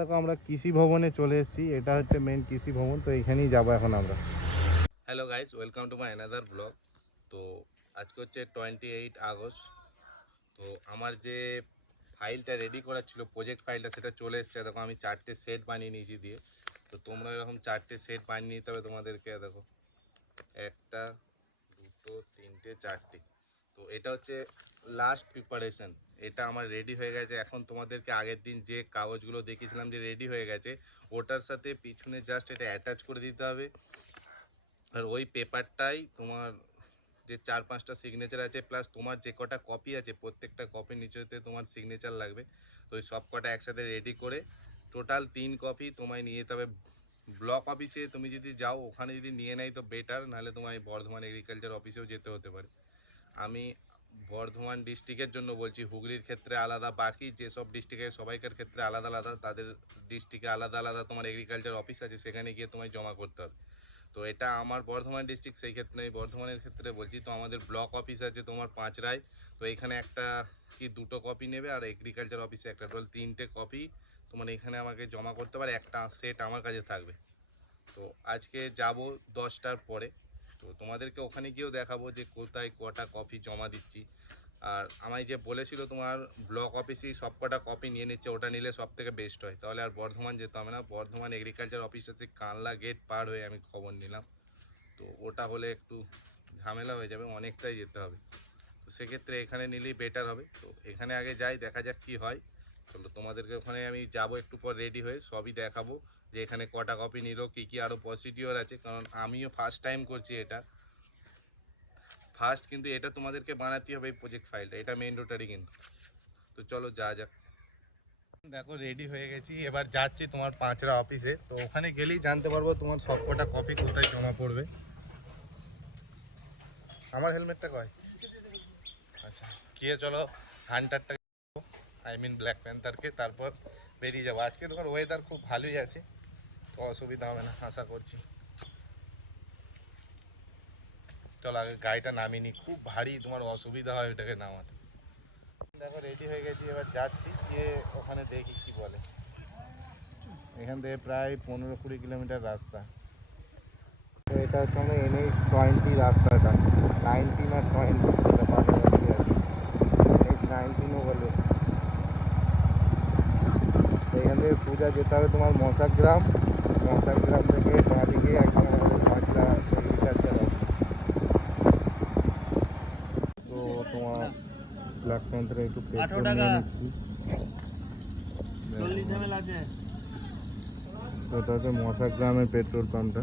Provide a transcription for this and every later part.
দেখো আমরা কৃষি ভবনে চলে এসেছি, এটা হচ্ছে মেন কৃষি ভবন। তো এখানেই যাবো এখন আমরা। Hello guys, welcome to my another blog. তো আজকে হচ্ছে 28 আগস্ট। তো আমার যে ফাইলটা রেডি করা ছিল, প্রজেক্ট ফাইলটা, সেটা চলে এসছে। দেখো আমি 4টে সেট বানিয়ে নিয়েছি দিয়ে। তো তোমরা এরকম 4টে সেট বানিয়ে নিতে হবে তোমাদেরকে। দেখো 1টা 2টো 3টে 4টে। তো এটা হচ্ছে লাস্ট প্রিপারেশন। এটা আমার রেডি হয়ে গেছে। এখন তোমাদেরকে আগের দিন যে কাগজগুলো দেখিয়েছিলাম যে রেডি হয়ে গেছে, ওটার সাথে পিছনে জাস্ট এটা অ্যাটাচ করে দিতে হবে। আর ওই পেপারটাই তোমার যে 4-5টা সিগনেচার আছে, প্লাস তোমার যে কটা কপি আছে, প্রত্যেকটা কপির নিচেতে তোমার সিগনেচার লাগবে। তো ওই সব কটা একসাথে রেডি করে টোটাল 3 কপি তোমায় নিয়ে যেতে হবে ব্লক অফিসে। তুমি যদি যাও ওখানে যদি নিয়ে নেয় তো বেটার, নাহলে তোমার বর্ধমান এগ্রিকালচার অফিসেও যেতে হতে পারে। আমি বর্ধমান ডিস্ট্রিক্টের জন্য বলছি, হুগলির ক্ষেত্রে আলাদা, বাকি যেসব ডিস্ট্রিক্টের সবাইকার ক্ষেত্রে আলাদা আলাদা। তাদের ডিস্ট্রিক্টে আলাদা আলাদা তোমার এগ্রিকালচার অফিস আছে, সেখানে গিয়ে তোমায় জমা করতে হবে। তো এটা আমার বর্ধমান ডিস্ট্রিক্ট, সেই ক্ষেত্রে আমি বর্ধমানের ক্ষেত্রে বলছি। তো আমাদের ব্লক অফিস আছে তোমার পাঁচরায়। তো এখানে একটা কি 2টো কপি নেবে, আর এগ্রিকালচার অফিসে একটা, টোটাল 3টে কপি তোমার এখানে আমাকে জমা করতে পারে। একটা সেট আমার কাছে থাকবে। তো আজকে যাব 10টার পরে। তো তোমাদেরকে ওখানে গিয়েও দেখাবো যে কোথায় কটা কপি জমা দিচ্ছি। আর আমায় যে বলেছিল তোমার ব্লক অফিসেই সব কটা কপি নিয়ে নিচ্ছে, ওটা নিলে সব থেকে বেস্ট হয়। তাহলে আর বর্ধমান যেতে হবে না। বর্ধমান এগ্রিকালচার অফিসটাতে কানলা গেট পার হয়ে আমি খবর নিলাম। তো ওটা হলে একটু ঝামেলা হয়ে যাবে, অনেকটাই যেতে হবে। তো সেক্ষেত্রে এখানে নিলেই বেটার হবে। তো এখানে আগে যাই, দেখা যাক কি হয়। চলো তোমাদেরকে ওখানে আমি যাব একটু পর রেডি হয়ে, সবই দেখাবো যে এখানে কটা কপি নিল, কী কী আরও প্রসিডিওর আছে। কারণ আমিও ফার্স্ট টাইম করছি এটা, ফার্স্ট, কিন্তু এটা তোমাদেরকে বানাতে হবে এই প্রজেক্ট ফাইলটা, এটা ম্যান্ডেটরি কিন্তু। তো চলো যা যাক। দেখো রেডি হয়ে গেছি, এবার যাচ্ছি তোমার পাঁচরা অফিসে। তো ওখানে গেলেই জানতে পারবো তোমার সব কটা কপি কোথায় জমা পড়বে। আমার হেলমেটটা কয়? আচ্ছা, গিয়ে চলো হান্টারটা, আই মিন ব্ল্যাক প্যান্থারকে, তারপর বেরিয়ে যাবো। আজকে তোমার ওয়েদার খুব ভালোই আছে, তো অসুবিধা হবে না আশা করছি। চলো আগে গাড়িটা নামিয়ে নিই, খুব ভারী, তোমার অসুবিধা হয় ওটাকে নামাতে। দেখো রেডি হয়ে গেছি, এবার যাচ্ছি, গিয়ে ওখানে দেখি কি বলে। এখান থেকে প্রায় 15-20 কিলোমিটার রাস্তা। তো এটা হচ্ছে আমাদের NH-20 রাস্তাটা, 19 আর 20 এটা পাশাপাশি আছে, NH-19ও বলে। তো এখান থেকে সোজা যেতে হবে তোমার মশাগ্রাম। মশাগ্রাম থেকে বাঁদিকে একদম আমাদের পাঁচটা এগ্রিকালচার অফিস। তো তোমার ব্ল্যাক প্যান্থারে একটু পেট্রোল নিয়ে নিচ্ছি। তো এটা হচ্ছে মশাগ্রামের পেট্রোল পাম্পটা।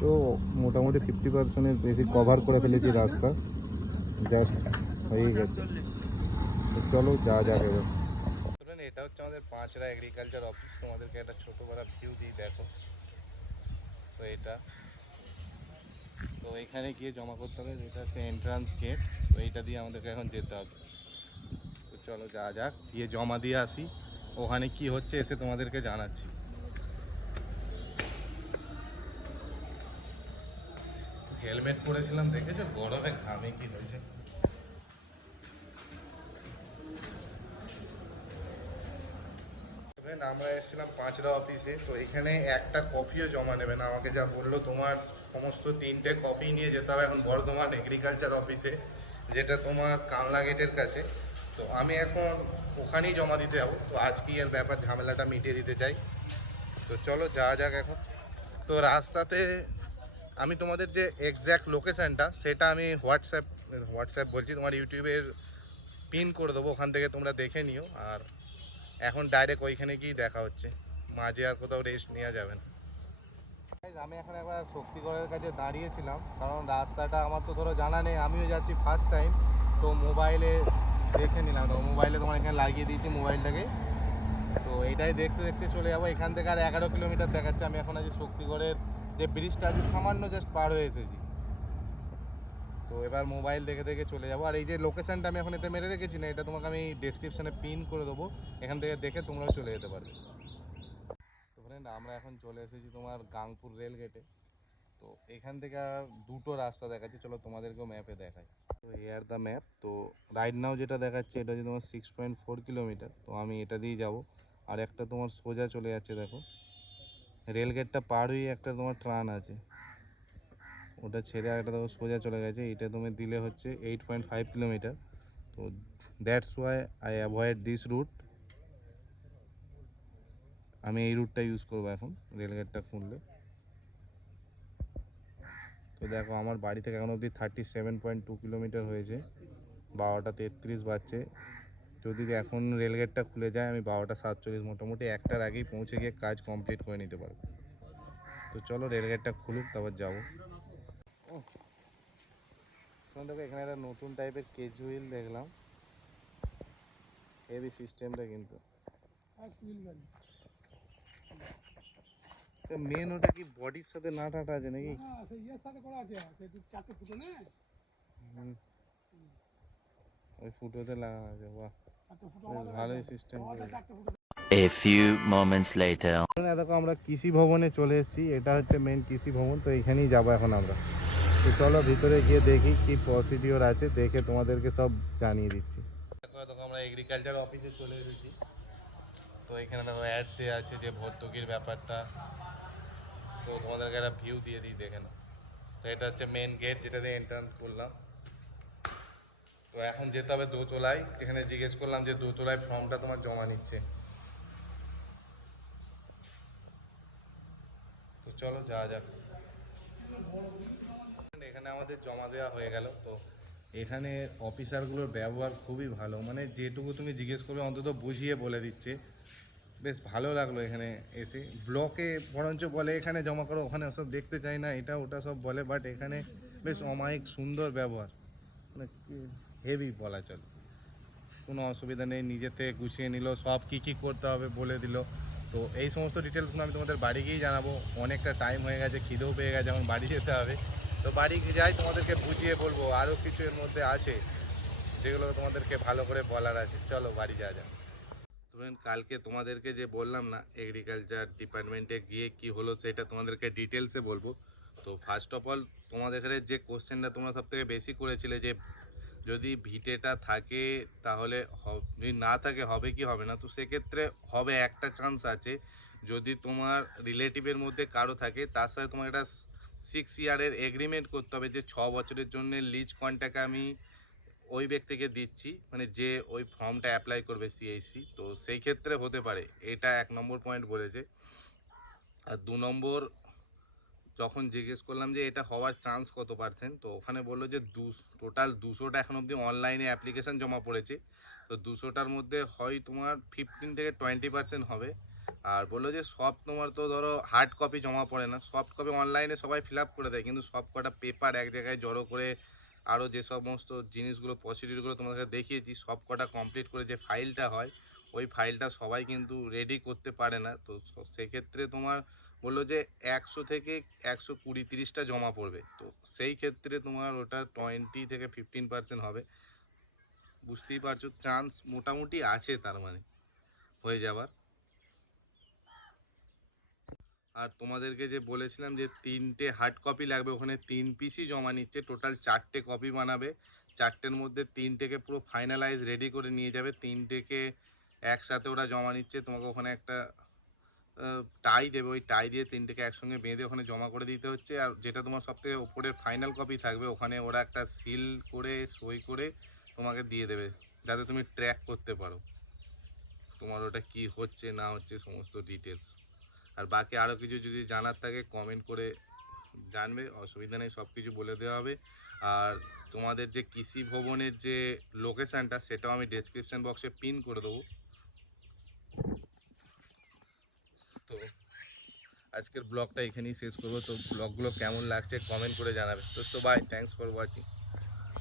তো মোটামুটি 50%-এর বেশি কভার করে ফেলেছি রাস্তা, জাস্ট হয়ে গেছে। তো চলো যা যাক এবার। এটা হচ্ছে আমাদের পাঁচরা এগ্রিকালচার অফিস। তোমাদেরকে একটা ছোটোবেলা ভিউ দিই, দেখো। তো এটা, তো এখানে গিয়ে জমা করতে হবে, এটা হচ্ছে এন্ট্রান্স গেট। তো এইটা দিয়ে আমাদেরকে এখন যেতে হবে। তো চলো যা যাক, গিয়ে জমা দিয়ে আসি। ওখানে কি হচ্ছে এসে তোমাদেরকে জানাচ্ছি। হেলমেট পরেছিলাম, দেখেছো গরমে ঘামে কি হয়েছে। আমরা এসেছিলাম পাঁচরা অফিসে। তো এখানে একটা কপিও জমা নেবে না, আমাকে যা বললো তোমার সমস্ত 3টে কপি নিয়ে যেতে হবে এখন বর্ধমান এগ্রিকালচার অফিসে, যেটা তোমার কানলা গেটের কাছে। তো আমি এখন ওখানেই জমা দিতে যাবো। তো আজকেই এর ব্যাপার ঝামেলাটা মিটিয়ে দিতে চাই। তো চলো যাওয়া যাক এখন। তো রাস্তাতে আমি তোমাদের যে এক্স্যাক্ট লোকেশানটা, সেটা আমি হোয়াটসঅ্যাপ বলছি, তোমার ইউটিউবের পিন করে দেবো, ওখান থেকে তোমরা দেখে নিও। আর এখন ডাইরেক্ট ওইখানে গিয়েই দেখা হচ্ছে, মাঝে আর কোথাও রেস্ট নেওয়া যাবে না। আমি এখন একবার শক্তিগড়ের কাছে দাঁড়িয়েছিলাম, কারণ রাস্তাটা আমার তো ধরো জানা নেই, আমিও যাচ্ছি ফার্স্ট টাইম। তো মোবাইলে দেখে নিলাম, তো মোবাইলে তোমার এখানে লাগিয়ে দিয়েছি মোবাইলটাকে। তো এইটাই দেখতে দেখতে চলে যাবো। এখান থেকে আর 11 কিলোমিটার দেখাচ্ছে। আমি এখন আছি শক্তিগড়ের যে ব্রিজটা আছে, সামান্য জাস্ট পার হয়ে এসেছি। তো এবার মোবাইল দেখে দেখে চলে যাবো। আর এই যে লোকেশানটা আমি এখন এতে মেরে রেখেছি না, এটা তোমাকে আমি ডেসক্রিপশানে পিন করে দেবো, এখান থেকে দেখে তোমরাও চলে যেতে পারবে। তো ফ্রেন্ড, আমরা এখন চলে এসেছি তোমার গাংপুর রেল গেটে। তো তো এখান থেকে আর দুটো রাস্তা দেখাচ্ছে, চলো তোমাদেরকেও ম্যাপে দেখাই। তো হেয়ার দ্য ম্যাপ। তো রাইট নাও যেটা দেখাচ্ছে এটা হচ্ছে তোমার 6.4 কিলোমিটার। তো আমি এটা দিয়ে যাব। আর একটা তোমার সোজা চলে যাচ্ছে, দেখো রেলগেটটা পার হয়ে একটা তোমার ট্রান আছে, ওটা ছেড়ে একটা দেখো সোজা চলে গেছে। এটা তুমি দিলে হচ্ছে 8.5 কিলোমিটার। তো that's why I avoid this route. আমি এই রুটটা ইউজ করবো এখন রেলগেটটা খুললে। তো দেখো আমার বাড়ি থেকে এখন অবধি 37.2 কিলোমিটার হয়েছে, 12টা 33 বাজছে। যদি এখন রেলগেটটা খুলে যায় আমি 12টা 47 মোটামুটি একটার আগেই পৌঁছে গিয়ে কাজ কমপ্লিট করে নিতে পারবো। তো চলো রেলগেটটা খুলুক তারপর যাবো। দেখো এখানে একটা নতুন টাইপের কেজুইল দেখলাম, হেভি সিস্টেমটা কিন্তু। মেন ওটা কি বডির সাথে না টাটা আছে নাকি? ওই ফুটোতে লাগানো আছে, বাহ ভালোই system. A few moments later. দেখো আমরা কৃষি ভবনে চলে এসেছি, এটা হচ্ছে মেন কৃষি ভবন। তো এইখানেই যাবো এখন আমরা। তো চলো ভিতরে গিয়ে দেখি কি প্রসিডিওর আছে, দেখে তোমাদেরকে সব জানিয়ে দিচ্ছি। দেখো আমরা এগ্রিকালচার অফিসে চলে এসেছি। তো এখানে দেখো অ্যাড দেওয়া আছে যে ভর্তুকির ব্যাপারটা। তো তোমাদেরকে একটা ভিউ দিয়ে দিই, দেখে নাও। তো এটা হচ্ছে মেন গেট যেটা দিয়ে এন্টার করলাম। তো এখন যেতে হবে দোতলায়, যেখানে জিজ্ঞেস করলাম যে দোতলায় ফর্মটা তোমার জমা নিচ্ছে। তো চলো যাওয়া যাক। এখানে আমাদের জমা দেওয়া হয়ে গেল। তো এখানে অফিসারগুলোর ব্যবহার খুবই ভালো, মানে যেটুকু তুমি জিজ্ঞেস করবে অন্তত বুঝিয়ে বলে দিচ্ছে। বেশ ভালো লাগলো এখানে এসে। ব্লকে বরঞ্চ বলে এখানে জমা করো, ওখানে ওসব দেখতে চাই না, এটা ওটা সব বলে, বাট এখানে বেশ অমায়িক সুন্দর ব্যবহার, মানে হেভি বলা চলে। কোনো অসুবিধা নেই, নিজের থেকে গুছিয়ে নিল, সব কী কী করতে হবে বলে দিল। তো এই সমস্ত ডিটেলসগুলো আমি তোমাদের বাড়ি গিয়েই জানাবো। অনেকটা টাইম হয়ে গেছে, খিদেও পেয়ে গেছে, এখন বাড়ি যেতে হবে। তো বাড়ি যাই তোমাদেরকে বুঝিয়ে বলবো, আরও কিছু এর মধ্যে আছে যেগুলো তোমাদেরকে ভালো করে বলার আছে। চলো বাড়ি যাওয়া যাক। ধরুন কালকে তোমাদেরকে যে বললাম না এগ্রিকালচার ডিপার্টমেন্টে গিয়ে কি হলো সেটা তোমাদেরকে ডিটেলসে বলবো। তো ফার্স্ট অফ অল তোমাদের যে কোশ্চেনটা তোমরা সব থেকে বেশি করেছিলে যে যদি ভিটেটা থাকে তাহলে যদি না থাকে হবে কি হবে না, তো সেক্ষেত্রে হবে, একটা চান্স আছে। যদি তোমার রিলেটিভের মধ্যে কারো থাকে তার সাথে তোমার একটা 6 ইয়ারের এগ্রিমেন্ট করতে হবে যে 6 বছরের জন্য লিজ কন্ট্রাক্ট আমি ওই ব্যক্তিকে দিচ্ছি, মানে যে ওই ফর্মটা অ্যাপ্লাই করবে সিএইচসি। তো সেই ক্ষেত্রে হতে পারে, এটা 1 নম্বর পয়েন্ট বলেছে। আর 2 নম্বর যখন জিজ্ঞেস করলাম যে এটা হওয়ার চান্স কত পার্সেন্ট, তো ওখানে বললো যে টোটাল 200টা এখন অবধি অনলাইনে অ্যাপ্লিকেশান জমা পড়েছে। তো 200টার মধ্যে হয় তোমার 15 থেকে 20% হবে। আর বললো যে সব তোমার তো ধরো হার্ড কপি জমা পড়ে না, সফট কপি অনলাইনে সবাই ফিল আপ করে দেয়, কিন্তু সব কটা পেপার এক জায়গায় জড়ো করে আরও যে সমস্ত জিনিসগুলো প্রসিডিউরগুলো তোমাদেরকে দেখিয়েছি সব কটা কমপ্লিট করে যে ফাইলটা হয়, ওই ফাইলটা সবাই কিন্তু রেডি করতে পারে না। তো সেক্ষেত্রে তোমার বললো যে 100 থেকে 120 30টা জমা পড়বে। তো সেই ক্ষেত্রে তোমার ওটা 20 থেকে 15% হবে। বুঝতেই পারছো চান্স মোটামুটি আছে তার মানে হয়ে যাবার। আর তোমাদেরকে যে বলেছিলাম যে 3টে হার্ড কপি লাগবে, ওখানে 3 পিসই জমা নিচ্ছে, টোটাল 4টে কপি বানাবে। 4টের মধ্যে 3টেকে পুরো ফাইনালাইজ রেডি করে নিয়ে যাবে, 3টেকে একসাথে ওরা জমা নিচ্ছে। তোমাকে ওখানে একটা টাই দেবে, ওই টাই দিয়ে 3টেকে একসঙ্গে বেঁধে ওখানে জমা করে দিতে হচ্ছে। আর যেটা তোমার সবথেকে ওপরের ফাইনাল কপি থাকবে ওখানে ওরা একটা সিল করে সই করে তোমাকে দিয়ে দেবে, যাতে তুমি ট্র্যাক করতে পারো তোমার ওটা কি হচ্ছে না হচ্ছে সমস্ত ডিটেলস। আর বাকি আরও কিছু যদি জানার থাকে কমেন্ট করে জানবে, অসুবিধা নেই, সব কিছু বলে দেওয়া হবে। আর তোমাদের যে কৃষি ভবনের যে লোকেশানটা সেটাও আমি ডেসক্রিপশান বক্সে পিন করে দেবো। তো আজকের ব্লগটা এখানেই শেষ করবো। তো ব্লগগুলো কেমন লাগছে কমেন্ট করে জানাবে। তো বাই, থ্যাঙ্কস ফর ওয়াচিং।